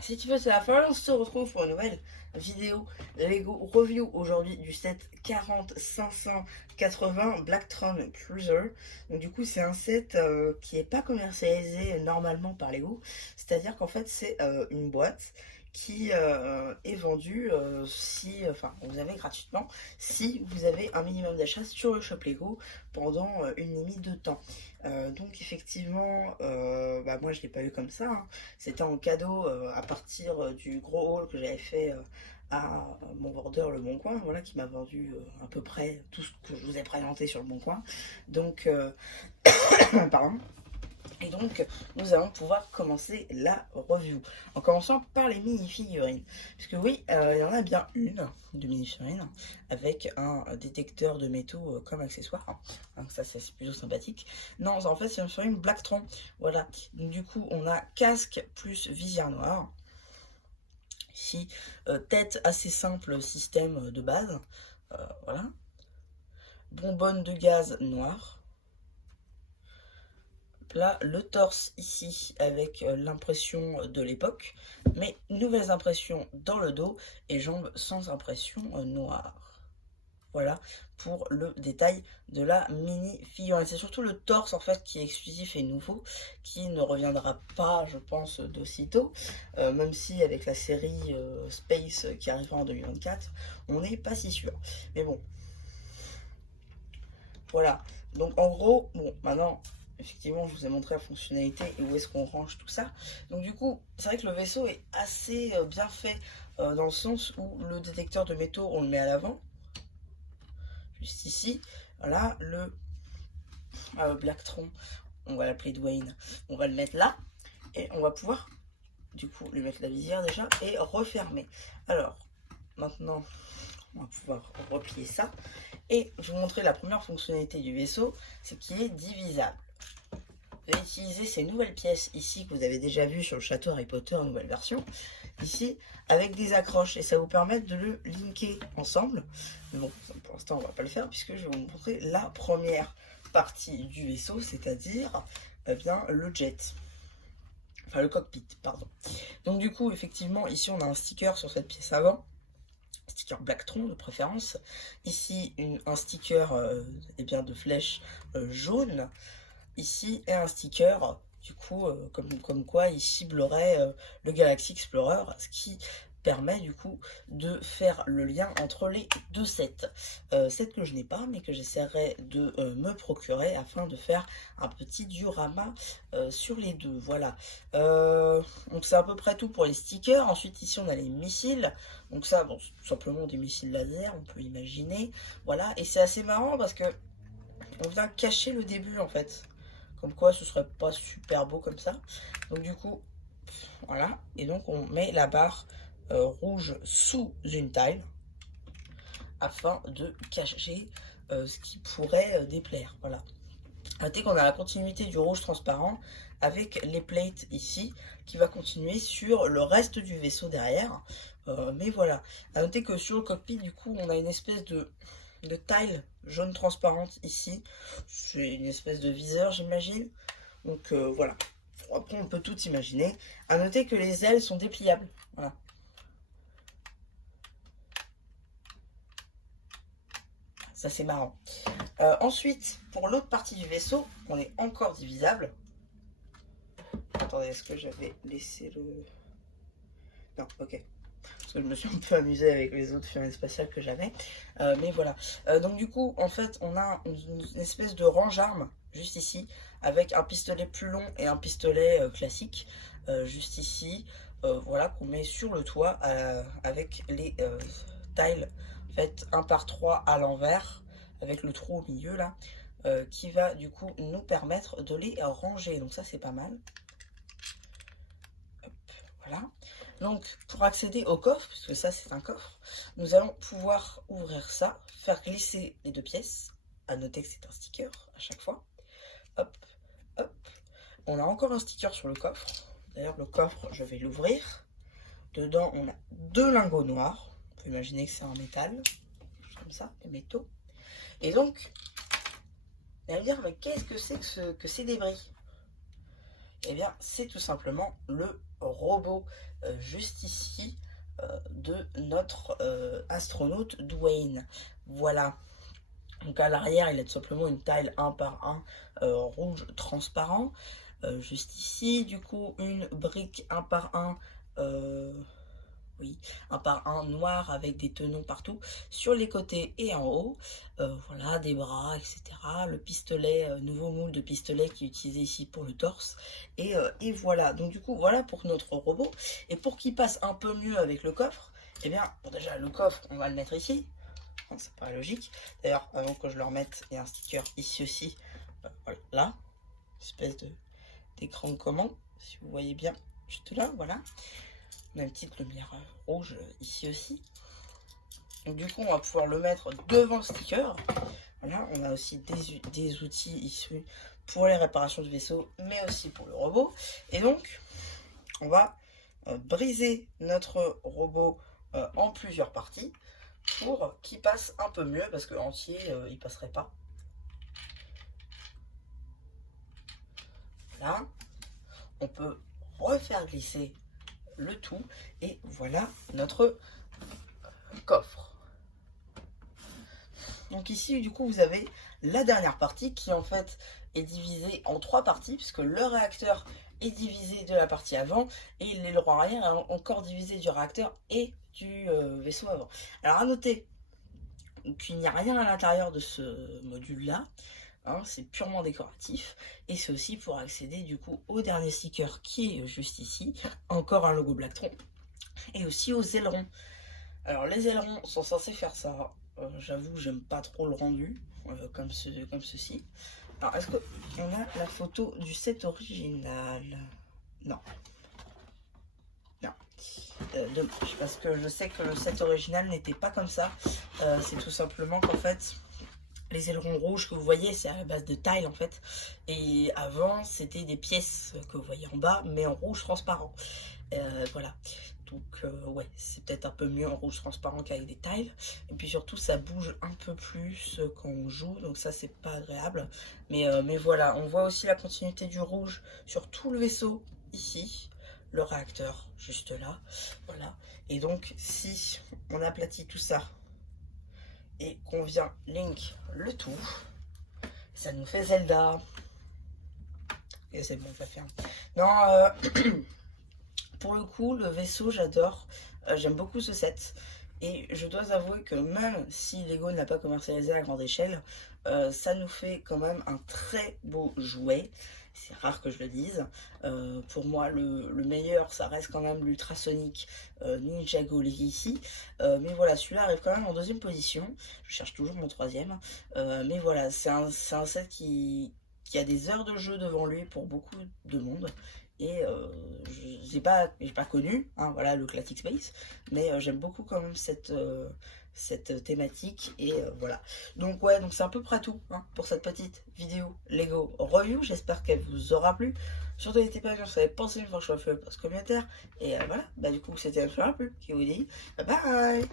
Si tu veux, c'est la fin, on se retrouve pour une nouvelle vidéo Lego Review aujourd'hui du set 40580 Blacktron Cruiser. Donc du coup, c'est un set qui n'est pas commercialisé normalement par Lego. C'est-à-dire qu'en fait, c'est une boîte qui est vendue si, enfin, vous avez gratuitement si vous avez un minimum d'achat sur le shop Lego pendant une limite de temps. Donc effectivement, bah, moi je l'ai pas eu comme ça, hein. C'était en cadeau à partir du gros haul que j'avais fait à mon vendeur Le Bon Coin, voilà, qui m'a vendu à peu près tout ce que je vous ai présenté sur Le Bon Coin. Donc, pardon. Et donc, nous allons pouvoir commencer la review. En commençant par les mini-figurines. Puisque oui, il y en a bien une de mini-figurines avec un détecteur de métaux comme accessoire. Donc ça, c'est plutôt sympathique. Non, en fait, c'est une figurine Blacktron. Voilà. Donc du coup, on a casque plus visière noire. Ici, tête assez simple, système de base. Voilà. Bonbonne de gaz noire. Là, le torse ici avec l'impression de l'époque, mais nouvelles impressions dans le dos et jambes sans impression noire. Voilà pour le détail de la mini figurine. C'est surtout le torse en fait qui est exclusif et nouveau, qui ne reviendra pas, je pense, d'aussitôt, même si avec la série Space qui arrivera en 2024, on n'est pas si sûr. Mais bon, voilà. Donc en gros, bon, maintenant, effectivement, je vous ai montré la fonctionnalité et où est-ce qu'on range tout ça. Donc du coup, c'est vrai que le vaisseau est assez bien fait dans le sens où le détecteur de métaux, on le met à l'avant, juste ici. Voilà, le Blacktron, on va l'appeler Dwayne, on va le mettre là. Et on va pouvoir, du coup, lui mettre la visière déjà et refermer. Alors, maintenant, on va pouvoir replier ça. Et je vais vous montrer la première fonctionnalité du vaisseau, c'est qu'il est divisable. Vous allez utiliser ces nouvelles pièces ici que vous avez déjà vues sur le château Harry Potter en nouvelle version, ici avec des accroches et ça va vous permettre de le linker ensemble. Mais bon, pour l'instant on va pas le faire puisque je vais vous montrer la première partie du vaisseau, c'est-à-dire eh bien le jet. Enfin le cockpit, pardon. Donc du coup, effectivement, ici on a un sticker sur cette pièce avant, sticker Blacktron de préférence. Ici un sticker eh bien, de flèche jaune. Ici est un sticker du coup comme quoi il ciblerait le Galaxy Explorer, ce qui permet du coup de faire le lien entre les deux sets. Sets que je n'ai pas mais que j'essaierai de me procurer afin de faire un petit diorama sur les deux. Voilà. Donc c'est à peu près tout pour les stickers. Ensuite ici on a les missiles. Donc ça, bon, tout simplement des missiles laser, on peut imaginer. Voilà, et c'est assez marrant parce que on vient cacher le début en fait. Comme quoi ce serait pas super beau comme ça. Donc du coup, voilà. Et donc on met la barre rouge sous une taille afin de cacher ce qui pourrait déplaire. Voilà. Notez qu'on a la continuité du rouge transparent avec les plates ici qui va continuer sur le reste du vaisseau derrière. Mais voilà. À noter que sur le cockpit, du coup, on a une espèce de tile jaune transparente ici. C'est une espèce de viseur, j'imagine. Donc voilà. Après, on peut tout imaginer. À noter que les ailes sont dépliables. Voilà. Ça, c'est marrant. Ensuite, pour l'autre partie du vaisseau, on est encore divisable. Attendez, est-ce que j'avais laissé le... Non, ok. Parce que je me suis un peu amusée avec les autres figurines spatiales que j'avais. Mais voilà. Donc du coup, en fait, on a une espèce de range-arme juste ici, avec un pistolet plus long et un pistolet classique, juste ici. Voilà, qu'on met sur le toit avec les tiles faites 1 par 3 à l'envers, avec le trou au milieu là, qui va du coup nous permettre de les ranger. Donc ça, c'est pas mal. Hop, voilà. Donc, pour accéder au coffre, puisque ça c'est un coffre, nous allons pouvoir ouvrir ça, faire glisser les deux pièces. À noter que c'est un sticker à chaque fois. Hop, hop. On a encore un sticker sur le coffre. D'ailleurs, le coffre, je vais l'ouvrir. Dedans, on a deux lingots noirs. On peut imaginer que c'est en métal, comme ça, des métaux. Et donc, vous allez me dire, mais qu'est-ce que c'est que ces débris? Eh bien, c'est tout simplement le robot juste ici de notre astronaute Dwayne. Voilà. Donc à l'arrière, il a tout simplement une taille 1 par 1 rouge transparent. Juste ici, du coup, une brique 1 par 1 oui, un par un noir avec des tenons partout sur les côtés et en haut. Voilà, des bras, etc. Le pistolet, nouveau moule de pistolet qui est utilisé ici pour le torse. Et voilà, donc du coup, voilà pour notre robot. Et pour qu'il passe un peu mieux avec le coffre, eh bien, bon, déjà, le coffre, on va le mettre ici. Hein, c'est pas logique. D'ailleurs, avant que je le remette, il y a un sticker ici aussi. Voilà, là, espèce d'écran de commande, si vous voyez bien, juste là, voilà. On a une petite lumière rouge ici aussi. Donc du coup, on va pouvoir le mettre devant le sticker. Voilà, on a aussi des outils issus pour les réparations du vaisseau, mais aussi pour le robot. Et donc, on va briser notre robot en plusieurs parties pour qu'il passe un peu mieux, parce que entier, il passerait pas. Là, on peut refaire glisser le tout et voilà notre coffre. Donc ici du coup vous avez la dernière partie qui en fait est divisée en 3 parties, puisque le réacteur est divisé de la partie avant et l'aileron arrière est encore divisé du réacteur et du vaisseau avant. Alors à noter qu'il n'y a rien à l'intérieur de ce module là. Hein, c'est purement décoratif et c'est aussi pour accéder du coup au dernier sticker qui est juste ici, encore un logo Blacktron, et aussi aux ailerons. Alors les ailerons sont censés faire ça, j'avoue j'aime pas trop le rendu comme ceci. Alors est-ce qu'on a la photo du set original? Non. Non. Dommage, parce que je sais que le set original n'était pas comme ça. C'est tout simplement qu'en fait les ailerons rouges que vous voyez, c'est à la base de tile en fait. Et avant, c'était des pièces que vous voyez en bas, mais en rouge transparent. Voilà. Donc, ouais, c'est peut-être un peu mieux en rouge transparent qu'avec des tiles. Et puis surtout, ça bouge un peu plus quand on joue. Donc ça, c'est pas agréable. Mais voilà, on voit aussi la continuité du rouge sur tout le vaisseau ici. Le réacteur, juste là. Voilà. Et donc, si on aplatit tout ça et qu'on vient link le tout, ça nous fait Zelda. Et c'est bon, ça ferme. Non, pour le coup, le vaisseau, j'adore. J'aime beaucoup ce set. Et je dois avouer que même si Lego n'a pas commercialisé à grande échelle, ça nous fait quand même un très beau jouet. C'est rare que je le dise. Pour moi, le meilleur, ça reste quand même l'Ultrasonic Ninjago Legacy. Mais voilà, celui-là arrive quand même en 2e position. Je cherche toujours mon 3e. Mais voilà, c'est un set qui a des heures de jeu devant lui pour beaucoup de monde. Et j'ai pas connu, hein, voilà, le Classic Space, mais j'aime beaucoup quand même cette thématique, et voilà. Donc ouais, donc c'est à peu près tout hein, pour cette petite vidéo Lego review. J'espère qu'elle vous aura plu. Surtout n'hésitez pas à dire si vous avez pensé une fois que je ferai le post commentaire. Et voilà, bah du coup c'était un peu qui vous dit bye bye.